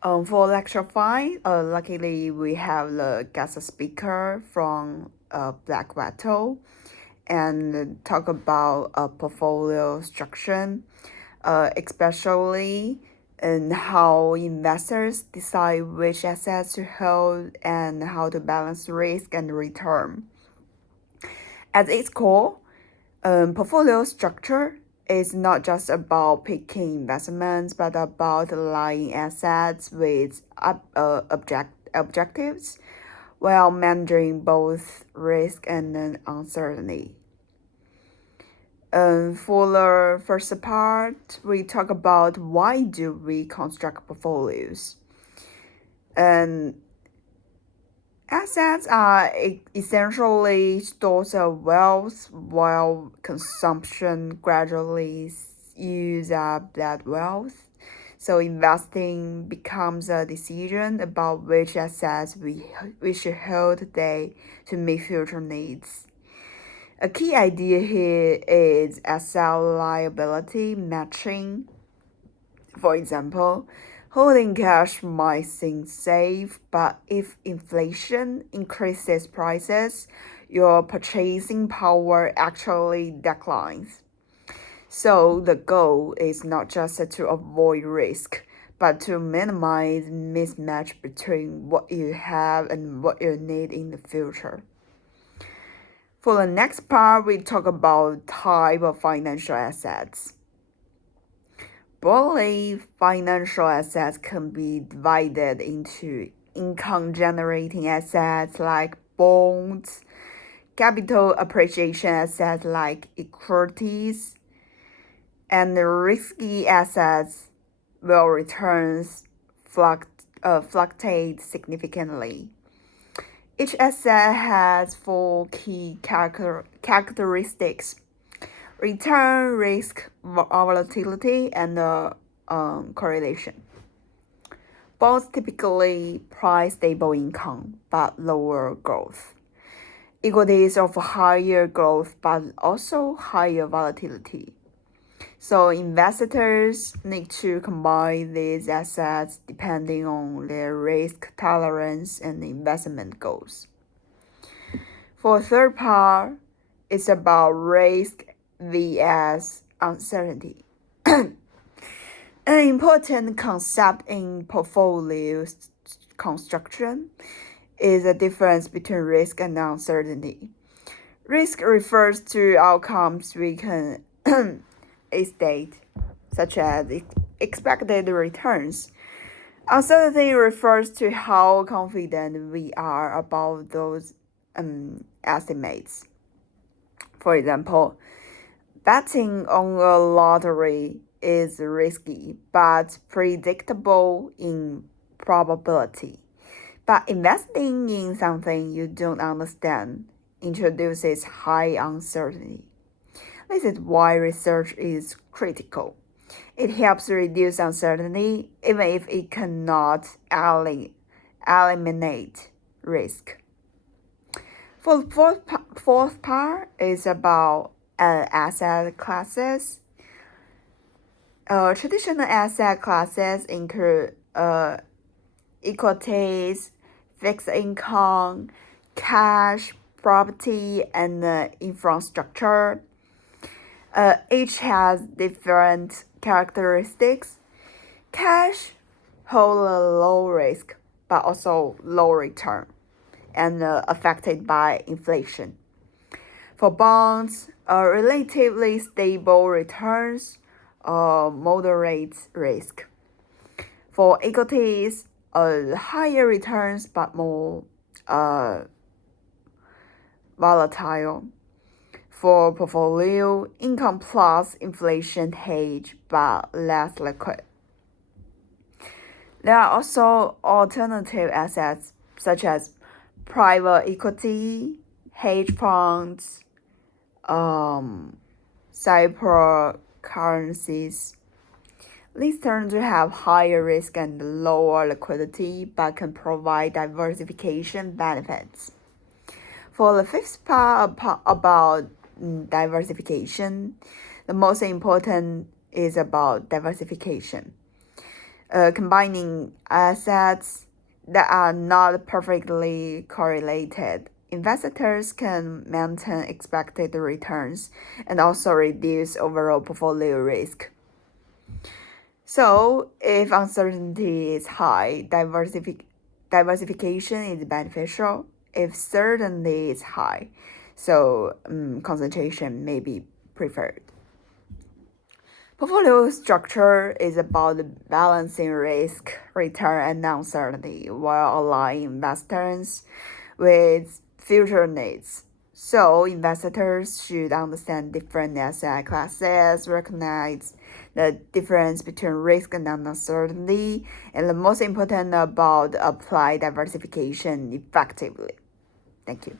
For lecture 5, luckily we have the guest speaker from Black Rattle and talk about portfolio structure, especially in how investors decide which assets to hold and how to balance risk and return. At its core, portfolio structure is not just about picking investments, but about aligning assets with objectives while managing both risk and uncertainty. For the first part, we talk about why do we construct portfolios. And assets are essentially stores of wealth, while consumption gradually use up that wealth. So investing becomes a decision about which assets we should hold today to meet future needs. A key idea here is asset liability matching. For example, holding cash might seem safe, but if inflation increases prices, your purchasing power actually declines. So the goal is not just to avoid risk, but to minimize mismatch between what you have and what you need in the future. For the next part, we talk about type of financial assets. Broadly, financial assets can be divided into income-generating assets like bonds, capital appreciation assets like equities, and risky assets where returns fluctuate significantly. Each asset has four key characteristics: return, risk, volatility, and correlation. Bonds typically price stable income but lower growth. Equities offer higher growth but also higher volatility. So investors need to combine these assets depending on their risk tolerance and investment goals. For the third part, it's about risk vs uncertainty. An important concept in portfolio construction is the difference between risk and uncertainty. Risk refers to outcomes we can estate, such as expected returns. Uncertainty refers to how confident we are about those estimates. For example, betting on a lottery is risky but predictable in probability. But investing in something you don't understand introduces high uncertainty. This is why research is critical. It helps reduce uncertainty even if it cannot eliminate risk. For the fourth part is about asset classes. Traditional asset classes include equities, fixed income, cash, property, and infrastructure. Each has different characteristics. Cash holds a low risk but also low return and affected by inflation. For bonds, relatively stable returns, moderate risk. For equities, higher returns but more volatile. For portfolio, income plus inflation hedge but less liquid. There are also alternative assets such as private equity, hedge funds, cryptocurrencies. These tend to have higher risk and lower liquidity but can provide diversification benefits. For the fifth part about diversification, the most important is about diversification. combining assets that are not perfectly correlated. Investors can maintain expected returns and also reduce overall portfolio risk. So, if uncertainty is high, diversification is beneficial. If certainty is high, so concentration may be preferred. Portfolio structure is about balancing risk, return, and uncertainty while aligning investors with future needs. So, investors should understand different asset classes, recognize the difference between risk and uncertainty, and the most important about apply diversification effectively. Thank you.